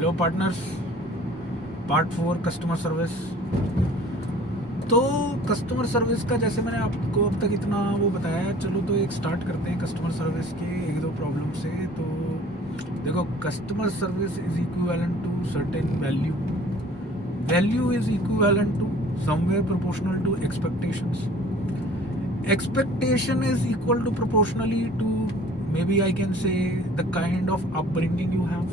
Hello partners, part 4 customer service. तो customer service का जैसे मैंने आपको अब तक इतना वो बताया है, चलो तो एक स्टार्ट करते हैं कस्टमर सर्विस के एक दो प्रॉब्लम से। तो देखो, customer service is equivalent to certain value. Value is equivalent to somewhere proportional to expectations. Expectation is equal to proportionally to, maybe I can say, the kind of upbringing you have.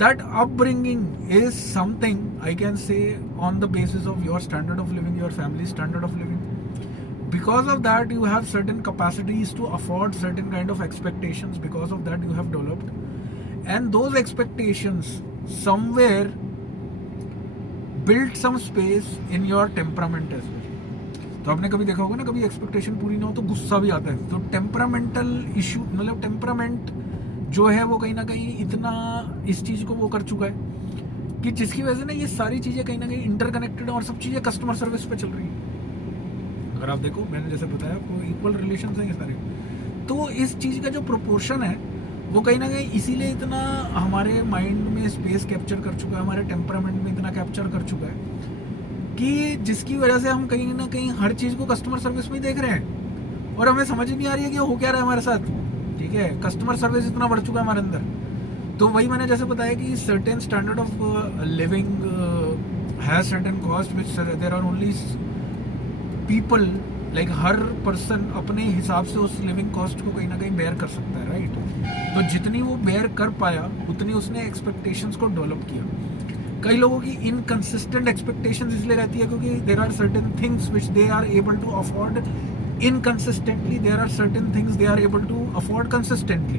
That upbringing is something I can say on the basis of your standard of living, your family's standard of living. Because of that, you have certain capacities to afford certain kind of expectations. Because of that, you have developed, and those expectations somewhere built some space in your temperament as well. तो आपने कभी देखा होगा ना, कभी expectation पूरी ना हो तो गुस्सा भी आता है। तो टेम्परामेंटल इशू, मतलब टेम्परामेंट जो है वो कहीं ना कहीं इतना इस चीज़ को वो कर चुका है कि जिसकी वजह से ना ये सारी चीज़ें कहीं ना कहीं इंटरकनेक्टेड हैं और सब चीज़ें कस्टमर सर्विस पे चल रही हैं। अगर आप देखो, मैंने जैसे बताया आपको, इक्वल रिलेशन हैं ये सारे। तो इस चीज़ का जो प्रोपोर्शन है वो कहीं ना कहीं इसीलिए इतना हमारे माइंड में स्पेस कैप्चर कर चुका है, हमारे टेम्परामेंट में इतना कैप्चर कर चुका है कि जिसकी वजह से हम कहीं ना कहीं हर चीज़ को कस्टमर सर्विस में ही देख रहे हैं और हमें समझ ही नहीं आ रही है कि हो क्या रहा है हमारे साथ। ठीक है, कस्टमर सर्विस इतना बढ़ चुका है हमारे अंदर। तो वही मैंने जैसे बताया कि certain standard of living has certain cost which there are only people, like हर पर्सन अपने हिसाब से उस लिविंग कॉस्ट को कहीं ना कहीं बेयर कर सकता है, राइट। तो जितनी वो बेयर कर पाया उतनी उसने एक्सपेक्टेशंस को डेवलप किया। कई लोगों की इनकंसिस्टेंट एक्सपेक्टेशंस इसलिए रहती है क्योंकि there are certain things which they are able to afford inconsistently, there are certain things they are able to afford consistently.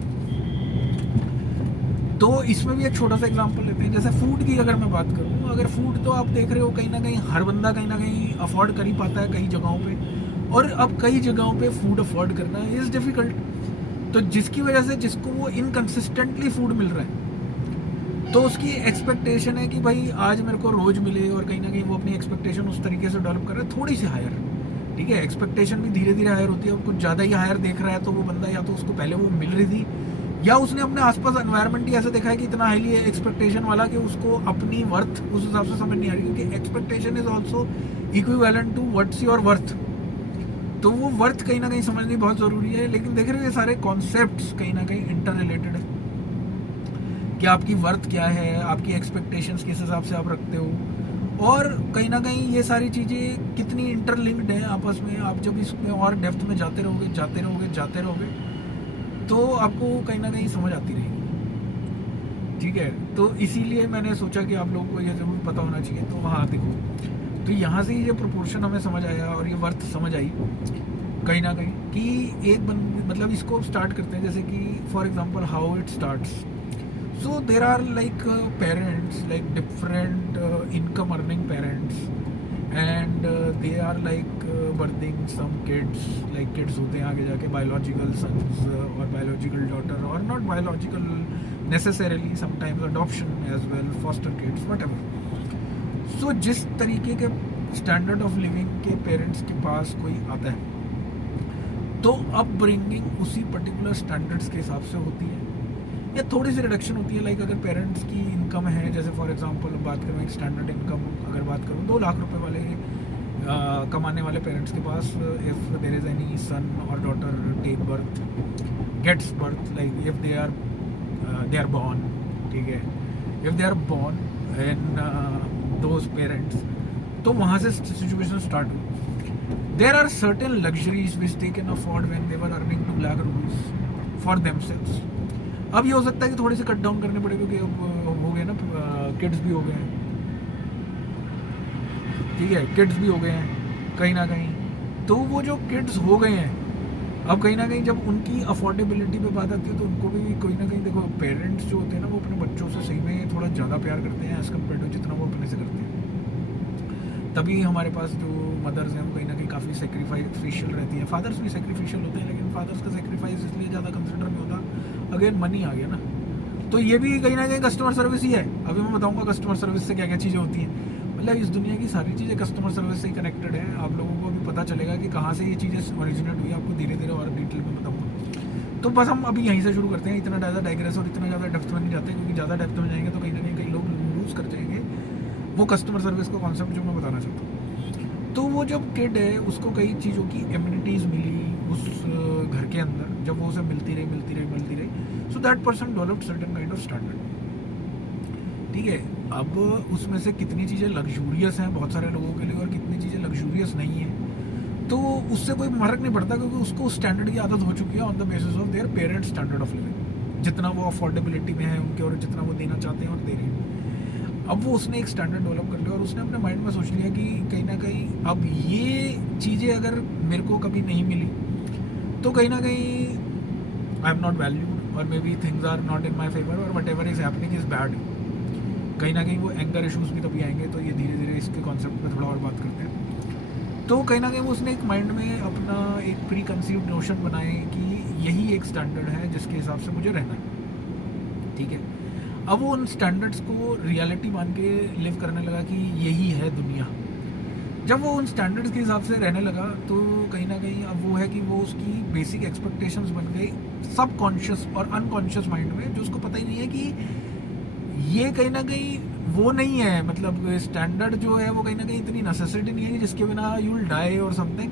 तो इसमें भी एक छोटा सा एग्जांपल लेते हैं। जैसे फूड की अगर मैं बात करूँ, अगर फूड तो आप देख रहे हो कहीं ना कहीं हर बंदा कहीं ना कहीं अफोर्ड कर ही पाता है कई जगहों पे, और अब कई जगहों पे फूड अफोर्ड करना इज़ डिफ़िकल्ट। तो जिसकी वजह से जिसको वो इनकंसिस्टेंटली फूड मिल रहा है तो उसकी एक्सपेक्टेशन है कि भाई आज मेरे को रोज मिले, और कहीं ना कहीं वो अपनी एक्सपेक्टेशन उस तरीके से डेवलप कर रहा है, थोड़ी सी हायर। ठीक है, एक्सपेक्टेशन भी धीरे धीरे हायर होती है। कुछ ज़्यादा ही हायर देख रहा है तो वो बंदा या तो उसको पहले वो मिल रही थी, या उसने अपने आसपास एनवायरनमेंट ही ऐसा देखा है कि इतना हाईली एक्सपेक्टेशन वाला कि उसको अपनी वर्थ उस हिसाब से समझ नहीं आ रही, क्योंकि expectation is also equivalent to what's your worth. तो वो वर्थ कहीं ना कहीं समझनी बहुत ज़रूरी है। लेकिन देख रहे हो ये सारे कॉन्सेप्ट्स कहीं ना कहीं इंटर रिलेटेड है कि आपकी वर्थ क्या है, आपकी एक्सपेक्टेशंस किस हिसाब से आप रखते हो, और कहीं ना कहीं ये सारी चीज़ें कितनी इंटरलिंक्ड हैं आपस में। आप जब इसमें और डेप्थ में जाते रहोगे तो आपको कहीं ना कहीं समझ आती रहेगी। ठीक है, तो इसीलिए मैंने सोचा कि आप लोगों को ये ज़रूर पता होना चाहिए। तो वहाँ देखो, तो यहाँ से ये प्रोपोर्शन हमें समझ आया और ये वर्थ समझ आई कहीं ना कहीं कि एक मतलब इसको स्टार्ट करते हैं। जैसे कि for example how it starts. So there are like parents, like different income earning parents, and they are like birthing some kids, like kids होते हैं आगे जाके biological sons or biological daughter, or not biological necessarily, sometimes adoption as well, foster kids, whatever. So जिस तरीके के standard of living के parents के पास कोई आता है तो upbringing उसी particular standards के हिसाब से होती है या थोड़ी सी रिडक्शन होती है। लाइक अगर पेरेंट्स की इनकम है, जैसे फॉर एग्जांपल बात करूँ एक स्टैंडर्ड इनकम अगर बात करूँ 2 लाख रुपए वाले कमाने वाले पेरेंट्स के पास, if there is any son और daughter take birth, gets birth, like if they are born, ठीक है, if they are born and those parents, तो वहाँ से सिचुएशन स्टार्ट हुई। There are certain luxuries which they can afford when they were earning 2 lakh rupees for themselves. अब ये हो सकता है कि थोड़े से कट डाउन करने पड़े क्योंकि अब हो गए ना, किड्स भी हो गए हैं। ठीक है, किड्स भी हो गए हैं कहीं ना कहीं। तो वो जो किड्स हो गए हैं अब कहीं ना कहीं जब उनकी अफोर्डेबिलिटी पे बात आती है तो उनको भी कहीं ना कहीं, देखो पेरेंट्स जो होते हैं ना वो अपने बच्चों से सही में थोड़ा ज़्यादा प्यार करते हैं एज़ कम्पेयर टू जितना वो अपने से करते हैं। तभी हमारे पास जो मदर्स हैं वो कहीं ना कहीं काफ़ी सेक्रीफाइशियल रहती हैं। फादर्स भी सेक्रीफिशियल होते हैं, लेकिन फादर्स का सेक्रीफाइस इसलिए ज़्यादा कंसिडर नहीं होता, अगेन मनी आ गया ना। तो ये भी कहीं ना कहीं कस्टमर सर्विस ही है। अभी मैं बताऊंगा कस्टमर सर्विस से क्या क्या चीज़ें होती हैं। मतलब इस दुनिया की सारी चीज़ें कस्टमर सर्विस से ही कनेक्टेड है। आप लोगों को अभी पता चलेगा कि कहाँ से ये चीज़ें ओरिजिनेट हुई, आपको धीरे धीरे और डिटेल में बताऊंगा। तो बस हम अभी यहीं से शुरू करते हैं, इतना ज़्यादा डाइग्रेस और इतना ज़्यादा डेप्थ में नहीं जाते, क्योंकि ज़्यादा डेप्थ में जाएंगे तो कहीं ना कहीं कई यूज़ कर जाएंगे वो कस्टमर सर्विस का कॉन्सेप्ट जो मैं बताना चाहता हूँ। तो वो जब किड है उसको कई चीज़ों की एम्यूनिटीज़ मिली उस घर के अंदर, जब वो उसे मिलती रही, so that person developed certain kind of standard. ठीक है, अब उसमें से कितनी चीज़ें लग्जूरियस हैं बहुत सारे लोगों के लिए और कितनी चीज़ें लग्जूरियस नहीं हैं, तो उससे कोई फर्क नहीं पड़ता, क्योंकि उसको उस स्टैंडर्ड की आदत हो चुकी है on the basis of their parents standard of living, जितना वो अफोर्डेबिलिटी में है उनके और जितना वो देना चाहते हैं और दे रहे हैं। अब वो उसने एक स्टैंडर्ड डेवलप कर लिया और उसने अपने माइंड में सोच लिया कि कहीं ना कहीं अब ये चीज़ें अगर मेरे को कभी नहीं मिली तो कहीं ना कहीं आई एम नॉट वैल्यूड और maybe things are not in my favour और whatever is happening is bad. कहीं ना कहीं वो एंगर इश्यूज भी तभी आएंगे। तो ये धीरे धीरे इसके कॉन्सेप्ट पे थोड़ा और बात करते हैं। तो कहीं ना कहीं वो उसने एक माइंड में अपना एक प्री कंसीव्ड नोशन बनाए कि यही एक स्टैंडर्ड है जिसके हिसाब से मुझे रहना है। ठीक है, अब वो उन स्टैंडर्ड्स को रियलिटी मान के लिव करने लगा कि यही है दुनिया। जब वो उन स्टैंडर्ड्स के हिसाब से रहने लगा तो कहीं ना कहीं अब वो है कि वो उसकी बेसिक एक्सपेक्टेशंस बन गई सब कॉन्शियस और अनकॉन्शियस माइंड में, जो उसको पता ही नहीं है कि ये कहीं ना कहीं वो नहीं है। मतलब स्टैंडर्ड जो है वो कहीं ना कहीं इतनी नेसेसिटी नहीं है कि जिसके बिना यू विल डाई और समथिंग।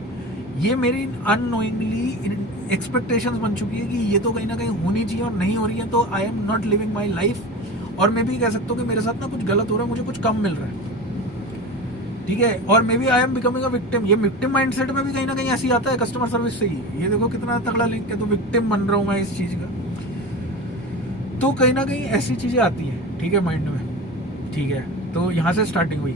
ये मेरी अननोइंगली एक्सपेक्टेशंस बन चुकी है कि ये तो कहीं ना कहीं होनी चाहिए और नहीं हो रही है, तो I am not living my life. और मैं भी कह सकता हूँ कि मेरे साथ ना कुछ गलत हो रहा है, मुझे कुछ कम मिल रहा है। ठीक है, और maybe I am becoming a victim. ये विक्टिम माइंडसेट में भी कहीं ना कहीं ऐसी आता है कस्टमर सर्विस से ही। ये देखो कितना तगड़ा लिंक है, तो विक्टिम बन रहा हूँ मैं इस चीज़ का। तो कहीं ना कहीं ऐसी चीज़ें आती हैं, ठीक है, माइंड में। ठीक है, तो यहाँ से स्टार्टिंग हुई।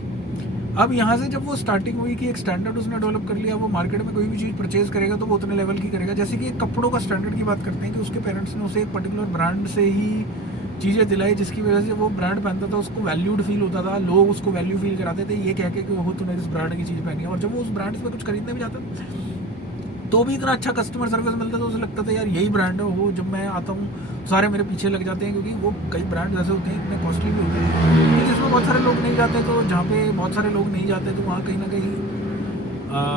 अब यहाँ से जब वो स्टार्टिंग हुई कि एक स्टैंडर्ड उसने डेवलप कर लिया, वो मार्केट में कोई भी चीज़ परचेज करेगा तो वो उतने लेवल की करेगा। जैसे कि एक कपड़ों का स्टैंडर्ड की बात करते हैं कि उसके पेरेंट्स ने उसे एक पर्टिकुलर ब्रांड से ही चीज़ें दिलाई जिसकी वजह से वो ब्रांड पहनता था, उसको वैल्यूड फील होता था, लोग उसको वैल्यू फील कराते थे ये कह के कि वो तूने इस ब्रांड की चीज़ पहनी है। और जब वो उस ब्रांड से कुछ खरीदने भी जाता तो भी इतना अच्छा कस्टमर सर्विस मिलता था, उसे लगता था यार यही ब्रांड है। वो जब मैं आता हूँ सारे मेरे पीछे लग जाते हैं, क्योंकि वो कई ब्रांड ऐसे होते हैं इतने कॉस्टली भी होते हैं जिसमें बहुत सारे लोग नहीं जाते। तो जहाँ पे बहुत सारे लोग नहीं जाते तो वहाँ कहीं ना कहीं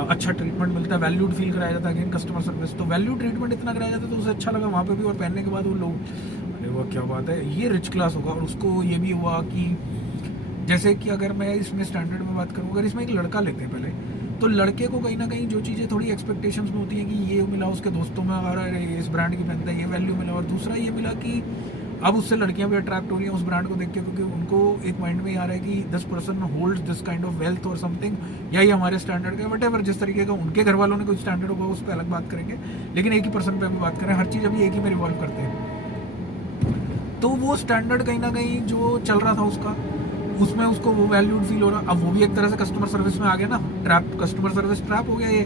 अच्छा ट्रीटमेंट मिलता है, वैल्यूड फील कराया जाता है। अगेन कस्टमर सर्विस, तो वैल्यू ट्रीटमेंट इतना कराया जाता है तो उसे अच्छा लगा वहाँ पे भी। और पहनने के बाद वो लोग, अरे वो क्या बात है, ये रिच क्लास होगा। और उसको ये भी हुआ कि जैसे कि अगर मैं इसमें स्टैंडर्ड में बात करूँ, अगर इसमें एक लड़का लेते हैं पहले, तो लड़के को कहीं ना कहीं जो चीज़ें थोड़ी एक्सपेक्टेशंस में होती हैं कि ये मिला उसके दोस्तों में, और इस ब्रांड की पहनता है, ये वैल्यू मिला। और दूसरा ये मिला कि अब उससे लड़कियां भी अट्रैक्ट हो रही हैं उस ब्रांड को देख के, क्योंकि उनको एक माइंड में आ रहा है कि this person holds this kind of wealth और समथिंग, या ये हमारे स्टैंडर्ड का वट एवर, जिस तरीके का उनके घर वालों ने कोई स्टैंडर्ड होगा उस पर अलग बात करेंगे, लेकिन एक ही पर्सन पे हम बात करें, हर चीज़ अभी एक ही में रिवॉल्व करते हैं। तो वो स्टैंडर्ड कहीं ना कहीं जो चल रहा था उसका, उसमें उसको वो वैल्यूड फील हो रहा। अब वो भी एक तरह से कस्टमर सर्विस में आ गया ना, ट्रैप, कस्टमर सर्विस ट्रैप हो गया ये,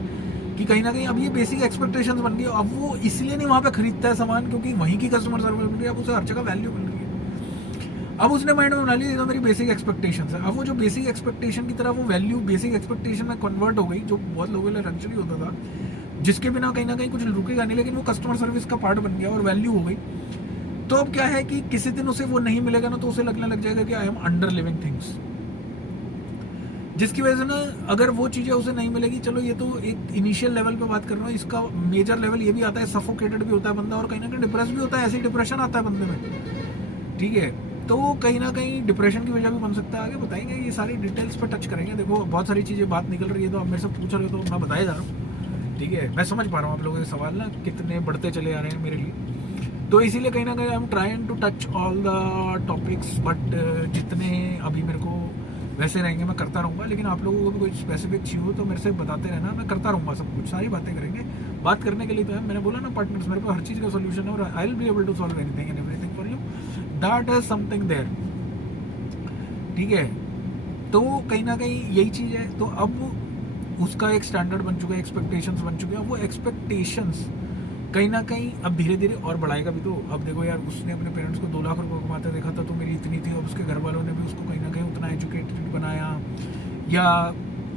कि कहीं ना कहीं अब ये बेसिक एक्सपेक्टेशंस बन गई। अब वो इसलिए नहीं वहाँ पे खरीदता है सामान क्योंकि वहीं की कस्टमर सर्विस मिल रही है, अब उसे हर जगह वैल्यू मिल रही है। अब उसने माइंड में बना लिया ये तो मेरी बेसिक एक्सपेक्टेशंस है। अब वो जो बेसिक एक्सपेक्टेशन की तरह वो वैल्यू बेसिक एक्सपेक्टेशन में कन्वर्ट हो गई, जो बहुत लोगों के लिए लग्जरी होता था, जिसके बिना कहीं ना कहीं कुछ रुकेगा नहीं, लेकिन वो कस्टमर सर्विस का पार्ट बन गया और वैल्यू हो गई। तो अब क्या है कि किसी दिन उसे वो नहीं मिलेगा ना, तो उसे लगने लग जाएगा कि I am under living things, जिसकी वजह से ना अगर वो चीज़ें उसे नहीं मिलेगी, चलो ये तो एक इनिशियल लेवल पे बात कर रहा हूँ, इसका मेजर लेवल ये भी आता है, सफोकेटेड भी होता है बंदा और कहीं ना कहीं डिप्रेस भी होता है, ऐसे डिप्रेशन आता है बंदे में। ठीक है, तो कहीं ना कहीं डिप्रेशन की वजह भी बन सकता है, आगे बताएंगे, ये सारी डिटेल्स पर टच करेंगे। देखो बहुत सारी चीज़ें बात निकल रही है, तो आप मेरे से पूछ रहे हो तो मैं बताया जा रहा हूँ। ठीक है, मैं समझ पा रहा हूँ आप लोगों के सवाल ना कितने बढ़ते चले आ रहे हैं मेरे लिए, तो इसीलिए कहीं ना कहीं I am trying to touch all the topics, but जितने अभी मेरे को वैसे रहेंगे मैं करता रहूँगा। लेकिन आप लोगों को भी कोई स्पेसिफिक चीज़ हो तो मेरे से बताते रहना, मैं करता रहूँगा सब कुछ, सारी बातें करेंगे। बात करने के लिए तो है, मैंने बोला ना पार्टनर्स, मेरे पास हर चीज़ का सोल्यूशन है और I will be able to solve anything and everything for you, that is something there. ठीक है, तो कहीं ना कहीं यही चीज़ है। तो अब उसका एक स्टैंडर्ड बन चुका है, एक्सपेक्टेशंस बन चुके हैं। वो एक्सपेक्टेशंस कहीं ना कहीं अब धीरे धीरे और बढ़ाएगा भी। तो अब देखो यार, उसने अपने पेरेंट्स को 2 लाख रुपए कमाते देखा था तो मेरी इतनी थी, अब उसके घर वालों ने भी उसको कहीं ना कहीं उतना एजुकेटेड बनाया, या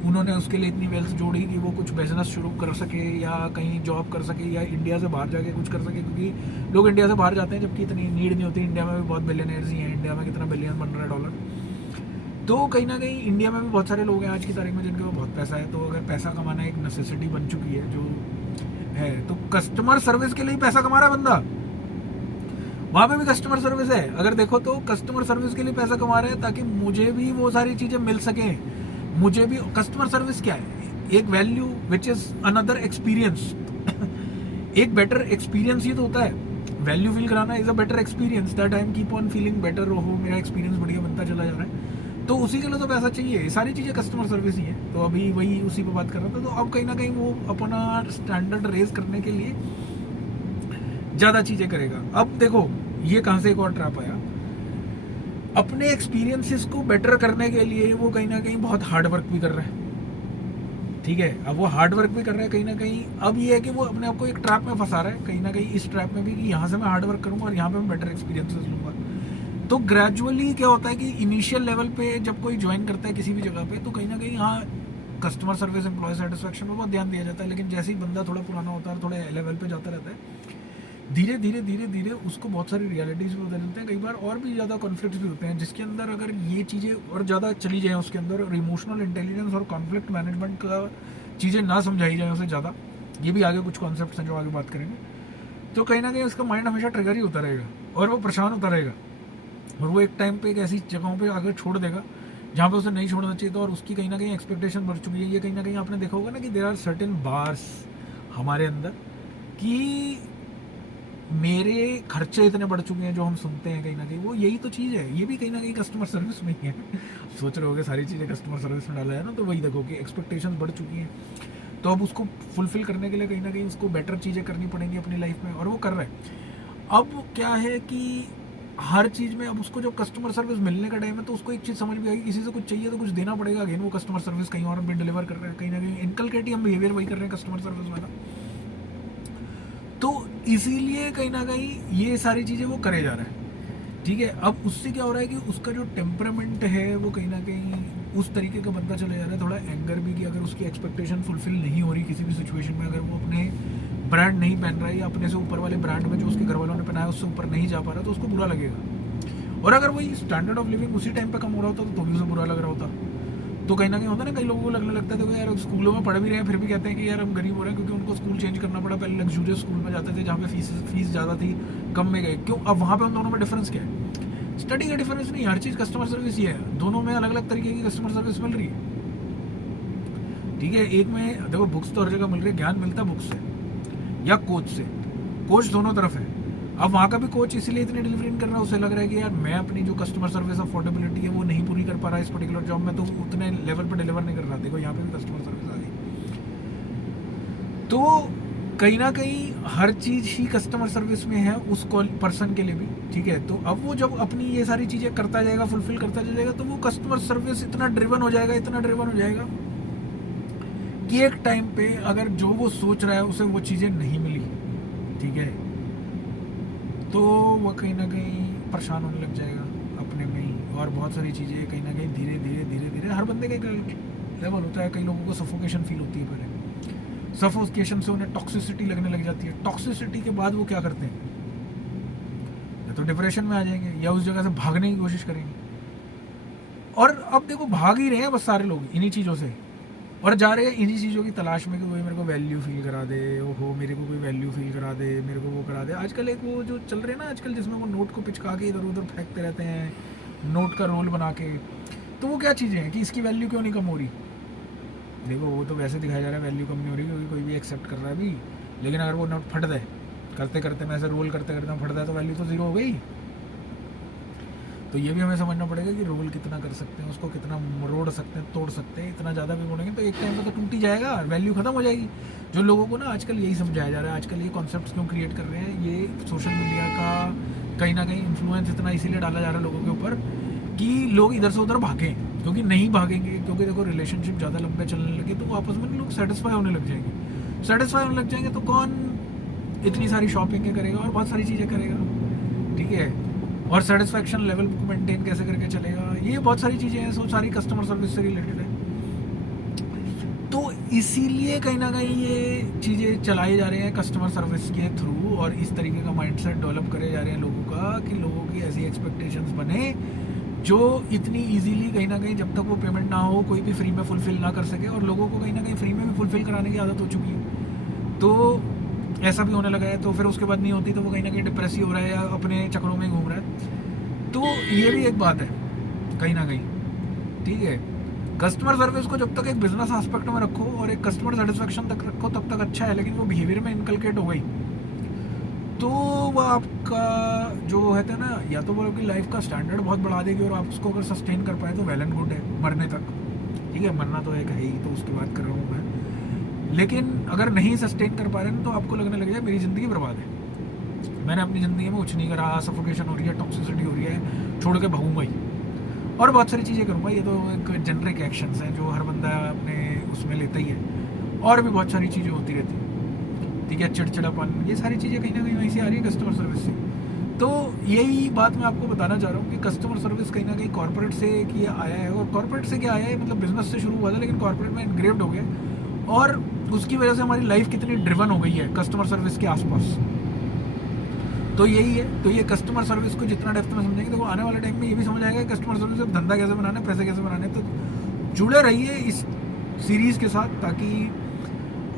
उन्होंने उसके लिए इतनी वेल्थ जोड़ी कि वो कुछ बिजनेस शुरू कर सके या कहीं जॉब कर सके या इंडिया से बाहर जाके कुछ कर सके, क्योंकि लोग इंडिया से बाहर जाते हैं जबकि इतनी नीड नहीं होती। इंडिया में भी बहुत बिलियनर्स ही हैं, इंडिया में कितना बिलियन बन रहा है डॉलर। तो कहीं ना कहीं इंडिया में भी बहुत सारे लोग हैं आज की तारीख में जिनके पास बहुत पैसा है। तो अगर पैसा कमाना एक नेसेसिटी बन चुकी है जो है, तो कस्टमर सर्विस के लिए पैसा कमा रहा है बंदा, वहाँ पे भी कस्टमर सर्विस है। अगर देखो तो कस्टमर सर्विस के लिए पैसा कमा रहे हैं ताकि मुझे भी वो सारी चीज़ें मिल सकें। मुझे भी कस्टमर सर्विस क्या है, एक value which is another experience. एक बेटर एक्सपीरियंस ही तो होता है। वैल्यू फील कराना is a better experience, that I am keep on feeling better, हो मेरा एक्सपीरियंस बढ़िया बनता चला जा रहा है। तो उसी के लिए तो पैसा चाहिए। ये सारी चीज़ें कस्टमर सर्विस ही है। तो अभी वही उसी पे बात कर रहा था। तो अब कहीं ना कहीं वो अपना स्टैंडर्ड रेज करने के लिए ज़्यादा चीज़ें करेगा। अब देखो ये कहाँ से एक और ट्रैप आया, अपने एक्सपीरियंसेस को बेटर करने के लिए वो कहीं ना कहीं बहुत हार्ड वर्क भी कर रहा है। ठीक है, अब वो हार्ड वर्क भी कर रहा है कहीं ना कहीं। अब ये है कि वो अपने आप को एक ट्रैप में फंसा रहा है कहीं ना कहीं, इस ट्रैप में भी कि यहाँ से मैं हार्ड वर्क करूँगा और यहाँ पे मैं बेटर एक्सपीरियंसेस लूँगा। तो ग्रेजुअली क्या होता है कि इनिशियल लेवल पे जब कोई ज्वाइन करता है किसी भी जगह पे, तो कहीं ना कहीं यहाँ कस्टमर सर्विस, एम्प्लॉय सेटिस्फैक्शन पर बहुत ध्यान दिया जाता है। लेकिन जैसे ही बंदा थोड़ा पुराना होता है और थोड़े लेवल पे जाता रहता है, धीरे धीरे धीरे धीरे उसको बहुत सारी रियलिटीज़ भी बदल जाते हैं, कई बार और भी ज़्यादा कॉन्फ्लिक्ट भी होते हैं, जिसके अंदर अगर ये चीज़ें और ज़्यादा चली जाए उसके अंदर, और इमोशनल इंटेलिजेंस और कॉन्फ्लिक्ट मैनेजमेंट का चीज़ें ना समझाई जाए उसे ज़्यादा, ये भी आगे कुछ कॉन्सेप्ट्स हैं जो आगे बात करेंगे, तो कहीं ना कहीं उसका माइंड हमेशा ट्रिगर ही होता रहेगा और वो परेशान होता रहेगा। और वो एक टाइम पे एक ऐसी जगहों पे आगे छोड़ देगा जहाँ पे उसे नहीं छोड़ना चाहिए था, और उसकी कहीं ना कहीं एक्सपेक्टेशन बढ़ चुकी है। ये कहीं ना कहीं आपने देखा होगा ना कि देयर आर सर्टेन बार्स हमारे अंदर कि मेरे खर्चे इतने बढ़ चुके हैं जो हम सुनते हैं, कहीं ना कहीं वो यही तो चीज़ है। ये भी कहीं ना कहीं कस्टमर सर्विस में ही है। सोच रहे होगे सारी चीज़ें कस्टमर सर्विस में डाला है ना, तो वही देखो कि एक्सपेक्टेशंस बढ़ चुकी हैं, तो अब उसको फुलफिल करने के लिए कहीं ना कहीं उसको बेटर चीज़ें करनी पड़ेंगी अपनी लाइफ में, और वो कर रहा है। अब क्या है कि हर चीज़ में अब उसको जब कस्टमर सर्विस मिलने का टाइम है तो उसको एक चीज़ समझ में आएगी, किसी से कुछ चाहिए तो कुछ देना पड़ेगा। अगेन वो कस्टमर सर्विस कहीं और भी डिलीवर कर रहे हैं, कहीं ना कहीं इनकलकेट ही हम बिहेवियर वही कर रहे हैं कस्टमर सर्विस वाला। तो इसीलिए कहीं ना कहीं ये सारी चीज़ें वो करे जा रहा है। ठीक है, अब उससे क्या हो रहा है कि उसका जो टेम्परामेंट है वो कहीं ना कहीं उस तरीके का बनता चला जा रहा है। थोड़ा एंगर भी कि अगर उसकी एक्सपेक्टेशन फुलफिल नहीं हो रही किसी भी सिचुएशन में, अगर वो अपने ब्रांड नहीं पहन रहा है या अपने से ऊपर वाले ब्रांड में जो उसके घर वालों ने पहनाया उससे ऊपर नहीं जा पा रहा, तो उसको बुरा लगेगा। और अगर वही स्टैंडर्ड ऑफ लिविंग उसी टाइम पे कम हो रहा होता तो भी उसे बुरा लग रहा होता। तो कहीं ना कहीं होता है ना, कई लोगों को लगने लगता है देखो यार स्कूलों में पढ़ भी रहे हैं फिर भी कहते हैं कि यार हम गरीब हो रहे हैं, क्योंकि उनको स्कूल चेंज करना पड़ा। पहले लग्जूरियस स्कूल में जाते थे जहाँ पे फीस ज़्यादा थी, कम में गए क्यों। अब वहाँ पे उन दोनों में डिफरेंस क्या है? स्टडी का डिफरेंस नहीं, हर चीज़ कस्टमर सर्विस ही है। दोनों में अलग अलग तरीके की कस्टमर सर्विस मिल रही है। ठीक है, एक में देखो बुक्स तो हर जगह मिल रही है, ज्ञान मिलता है बुक्स से या कोच से, कोच दोनों तरफ है। अब वहाँ का भी कोच इसीलिए इतनी डिलीवरी नहीं कर रहा है, उसे लग रहा है कि यार मैं अपनी जो कस्टमर सर्विस अफोर्डेबिलिटी है वो नहीं पूरी कर पा रहा है इस पर्टिकुलर जॉब में, तो उतने लेवल पर डिलीवर नहीं कर रहा। देखो यहाँ पे भी कस्टमर सर्विस आ गई। तो कहीं ना कहीं हर चीज़ ही कस्टमर सर्विस में है उस पर्सन के लिए भी। ठीक है, तो अब वो जब अपनी ये सारी चीज़ें करता जाएगा, फुलफिल करता जाएगा, तो वो कस्टमर सर्विस इतना ड्रिवन हो जाएगा, इतना ड्रिवन हो जाएगा कि एक टाइम पे अगर जो वो सोच रहा है उसे वो चीज़ें नहीं मिली, ठीक है, तो वह कहीं ना कहीं परेशान होने लग जाएगा अपने में ही। और बहुत सारी चीज़ें कहीं ना कहीं धीरे धीरे धीरे धीरे हर बंदे का एक लेवल होता है। कई लोगों को सफोकेशन फील होती है, पहले सफोकेशन से उन्हें टॉक्सिसिटी लगने लग जाती है। टॉक्सिसिटी के बाद वो क्या करते हैं, या तो डिप्रेशन में आ जाएंगे या उस जगह से भागने की कोशिश करेंगे। और अब देखो भाग ही रहे हैं बस सारे लोग इन्हीं चीज़ों से, और जा रहे हैं इन्हीं चीज़ों की तलाश में कि कोई मेरे को वैल्यू फील करा दे, ओहो मेरे को कोई वैल्यू फील करा दे, मेरे को वो करा दे। आजकल एक वो जो चल रहे हैं ना आजकल, जिसमें वो नोट को पिचका के इधर उधर फेंकते रहते हैं, नोट का रोल बना के। तो वो क्या चीज़ें हैं कि इसकी वैल्यू क्यों नहीं कम हो रही? देखो वो तो वैसे दिखाया जा रहा है वैल्यू कम नहीं हो रही क्योंकि कोई भी एक्सेप्ट कर रहा है अभी, लेकिन अगर वो नोट फट जाए करते करते मैं ऐसे रोल करते करते फट जाए तो वैल्यू तो ज़ीरो हो गई। तो ये भी हमें समझना पड़ेगा कि रोल कितना कर सकते हैं, उसको कितना मरोड़ सकते हैं, तोड़ सकते हैं। इतना ज़्यादा भी मोड़ेंगे तो एक टाइम पर तो टूट ही जाएगा, वैल्यू खत्म हो जाएगी। जो लोगों को ना आजकल यही समझाया जा रहा है, आजकल ये कॉन्सेप्ट्स क्यों क्रिएट कर रहे हैं, ये सोशल मीडिया का कहीं ना कहीं इन्फ्लुएंस इतना इसीलिए डाला जा रहा है लोगों के ऊपर कि लोग इधर से उधर भागें, क्योंकि नहीं भागेंगे, क्योंकि देखो रिलेशनशिप ज़्यादा लंबे चलने लगे तो आपस में लोग सेटिस्फाई होने लग जाएंगे। सेटिस्फाई होने लग जाएंगे तो कौन इतनी सारी शॉपिंग करेगा और बहुत सारी चीज़ें करेगा, ठीक है। और सेटिस्फैक्शन लेवल को मेंटेन कैसे करके चलेगा, ये बहुत सारी चीज़ें हैं, सो सारी कस्टमर सर्विस से रिलेटेड है। तो इसीलिए कहीं ना कहीं ये चीज़ें चलाई जा रही हैं कस्टमर सर्विस के थ्रू, और इस तरीके का माइंडसेट डेवलप करे जा रहे हैं लोगों का कि लोगों की ऐसी एक्सपेक्टेशंस बने जो इतनी इजीली कहीं ना कहीं जब तक वो पेमेंट ना हो कोई भी फ्री में फुलफिल ना कर सके, और लोगों को कहीं ना कहीं फ्री में भी फुलफिल कराने की आदत हो चुकी है। तो ऐसा भी होने लगा है, तो फिर उसके बाद नहीं होती तो वो कहीं ना कहीं डिप्रेस ही हो रहा है या अपने चक्रों में घूम रहा है। तो ये भी एक बात है कहीं ना कहीं, ठीक है। कस्टमर सर्विस को जब तक एक बिजनेस एस्पेक्ट में रखो और एक कस्टमर सेटिस्फेक्शन तक रखो तब तक अच्छा है, लेकिन वो बिहेवियर में इनकलकेट हो गई तो वो आपका जो कहते हैं ना, या तो वो आपकी लाइफ का स्टैंडर्ड बहुत बढ़ा देगी और आप उसको अगर सस्टेन कर पाए तो वेल एंड गुड है, मरने तक, ठीक है। मरना तो एक है ही, तो उसकी बात कर रहा हूँ मैं। लेकिन अगर नहीं सस्टेन कर पा रहे हैं तो आपको लगने लग जाए मेरी ज़िंदगी बर्बाद है, मैंने अपनी ज़िंदगी में कुछ नहीं करा, सफोकेशन हो रही है, टॉक्सिसिटी हो रही है, छोड़ के भागूंगा ही और बहुत सारी चीज़ें करूँगा। ये तो एक जेनरिक एक्शंस हैं जो हर बंदा अपने उसमें लेता ही है, और भी बहुत सारी चीज़ें होती रहती हैं, ठीक है। चिड़चिड़ापन, ये सारी चीज़ें कहीं ना कहीं वहीं से आ रही है कस्टमर सर्विस से। तो यही बात मैं आपको बताना चाह रहा हूँ कि कस्टमर सर्विस कहीं ना कहीं कॉर्पोरेट से किया आया है, और कॉर्पोरेट से क्या आया है, मतलब बिजनेस से शुरू हुआ था लेकिन कॉर्पोरेट में इनग्रेव्ड हो गया, और उसकी वजह से हमारी लाइफ कितनी ड्रिवन हो गई है कस्टमर सर्विस के आसपास। तो यही है, तो ये कस्टमर सर्विस को जितना डेप्थ में समझेंगे तो आने वाले टाइम में ये भी समझ आएगा कस्टमर सर्विस से धंधा कैसे बनाना है, पैसे कैसे बनाने। तो जुड़े रहिए इस सीरीज़ के साथ ताकि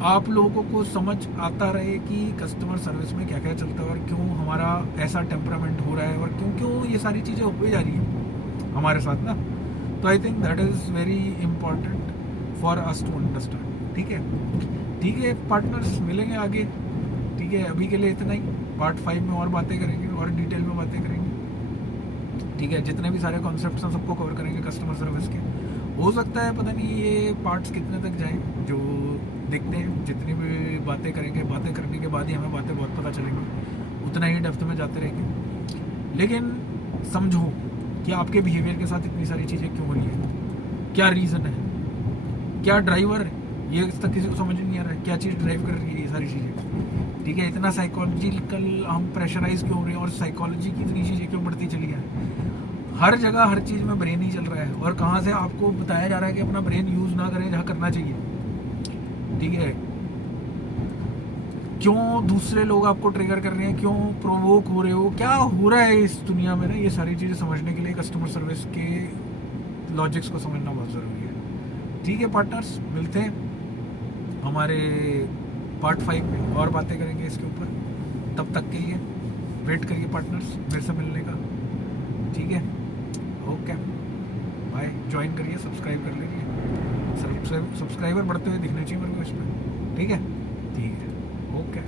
आप लोगों को समझ आता रहे कि कस्टमर सर्विस में क्या क्या चलता है और क्यों हमारा ऐसा टेम्परामेंट हो रहा है और क्यों क्यों ये सारी चीज़ें होती जा रही हैं हमारे साथ ना। तो I think that is very important for us to understand, ठीक है। ठीक है पार्टनर्स, मिलेंगे आगे, ठीक है। अभी के लिए इतना ही, पार्ट 5 में और बातें करेंगे और डिटेल में बातें करेंगे, ठीक है। जितने भी सारे कॉन्सेप्ट्स हैं सबको कवर करेंगे कस्टमर सर्विस के। हो सकता है पता नहीं ये पार्ट्स कितने तक जाएं, जो देखते हैं। जितनी भी बातें करेंगे, बातें करने के बाद ही हमें बातें बहुत पता चलेंगी, उतना ही डेप्थ में जाते रहेंगे। लेकिन समझो कि आपके बिहेवियर के साथ इतनी सारी चीज़ें क्यों हो रही है, क्या रीज़न है, क्या ड्राइवर है, ये तक किसी को समझ नहीं आ रहा है, क्या चीज़ ड्राइव कर रही है ये सारी चीज़ें, ठीक है। इतना साइकोलॉजिकल हम प्रेशराइज क्यों हो रहे हैं और साइकोलॉजी की इतनी चीज़ें क्यों बढ़ती चली है। हर जगह हर चीज़ में ब्रेन ही चल रहा है, और कहाँ से आपको बताया जा रहा है कि अपना ब्रेन यूज़ ना करें जहाँ करना चाहिए, ठीक है। क्यों दूसरे लोग आपको ट्रिगर कर रहे हैं, क्यों प्रोवोक हो रहे हो, क्या हो रहा है इस दुनिया में ना, ये सारी चीज़ें समझने के लिए कस्टमर सर्विस के लॉजिक्स को समझना बहुत ज़रूरी है, ठीक है। पार्टनर्स, मिलते हैं हमारे पार्ट 5 में और बातें करेंगे इसके ऊपर। तब तक के लिए वेट करिए पार्टनर्स मेरे से मिलने का, ठीक है। ओके बाय, ज्वाइन करिए, सब्सक्राइब कर लीजिए, सब्सक्राइबर बढ़ते हुए दिखने चाहिए मेरे को इसमें, ठीक है। ठीक है, ओके।